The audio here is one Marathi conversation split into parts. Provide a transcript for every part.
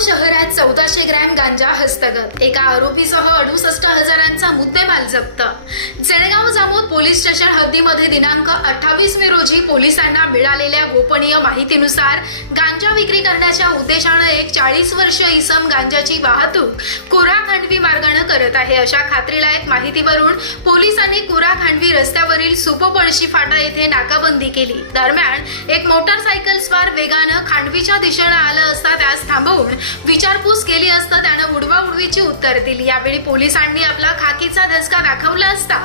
शहरात चौदाशे ग्रॅम गांजा हस्तगत. एका आरोपीसह अडुसष्ट हजारांचा मुद्देमाल जप्त. जळगाव जामोद पोलीस स्टेशन हद्दीमध्ये दिनांक अठ्ठावीस मे रोजी पोलिसांना मिळालेल्या गोपनीय माहितीनुसार गांजा विक्री करण्याच्या उद्देशानं एक चाळीस वर्ष इसम गांजाची वाहतूक कुरा खांडवी मार्गानं करत आहे. अशा खात्रीलायक माहितीवरून पोलिसांनी कुरा खांडवी रस्त्यावरील सुपपळशी फाटा येथे नाकाबंदी केली. दरम्यान एक मोटारसायकल स्वार वेगानं खांडवीच्या दिशेनं आलं असता त्यास थांबवून विचारपूस केली असता त्यानं उडवाउडवीची उत्तर दिली. यावेळी पोलिसांनी आपला खाकीचा धसका दाखवला असता.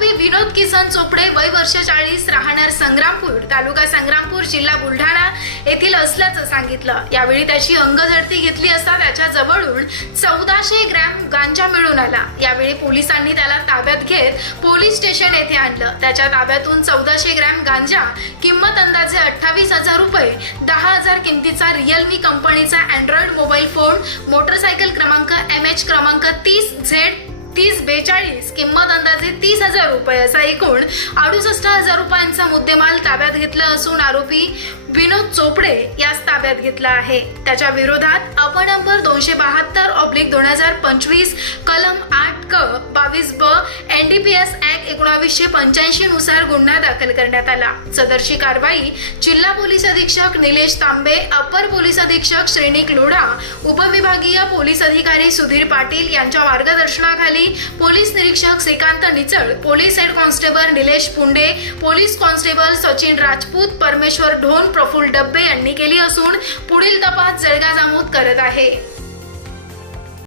आरोपी विनोद किसन चोपडे वय वर्ष चाळीस राहणार संग्रामपूर तालुका संग्रामपूर जिल्हा बुलढाणा येथील असल्याचं सांगितलं. यावेळी त्याची अंगझडती घेतली असता त्याच्या जवळून चौदाशे ग्रॅम गांजा मिळून आला. यावेळी पोलिसांनी त्याला ताब्यात घेत पोलीस स्टेशन येथे आणलं. त्याच्या ताब्यातून चौदाशे ग्रॅम गांजा किंमत अंदाजे अठ्ठावीस हजार रुपये दहा हजार किमतीचा रिअलमी कंपनीचा अँड्रॉइड मोबाईल फोन मोटरसायकल क्रमांक एम एच क्रमांक तीस झेड तीस बेचाळीस किंमत अंदाजे तीस हजार रुपये असा एकूण अडुसष्ट हजार रुपयांचा मुद्देमाल ताब्यात घेतला असून आरोपी विनोद चोपडे यास ताब्यात घेतला आहे. त्याच्या विरोधात अपनंबर दोनशे बहात्तर ऑब्लिक दोन हजार पंचवीस कलम आठ क बावीस ब N D P S act एकोणावीसशे पंच्याऐंशी नुसार गुन्हा दाखल करण्यात आला. सदरची कारवाई जिल्हा पोलीस अधीक्षक निलेश तांबे अपर पोलीस अधीक्षक श्रेणिक लोढा उपविभागीय पोलीस अधिकारी सुधीर पाटील यांच्या मार्गदर्शनाखाली पोलीस निरीक्षक Shrikant Nichal police head constable Nilesh Punde police constable Sachin Rajput Parmeshwar Dhon Prafull डब्बे यांनी केली असून पुढील तपास जळगा करत आहे.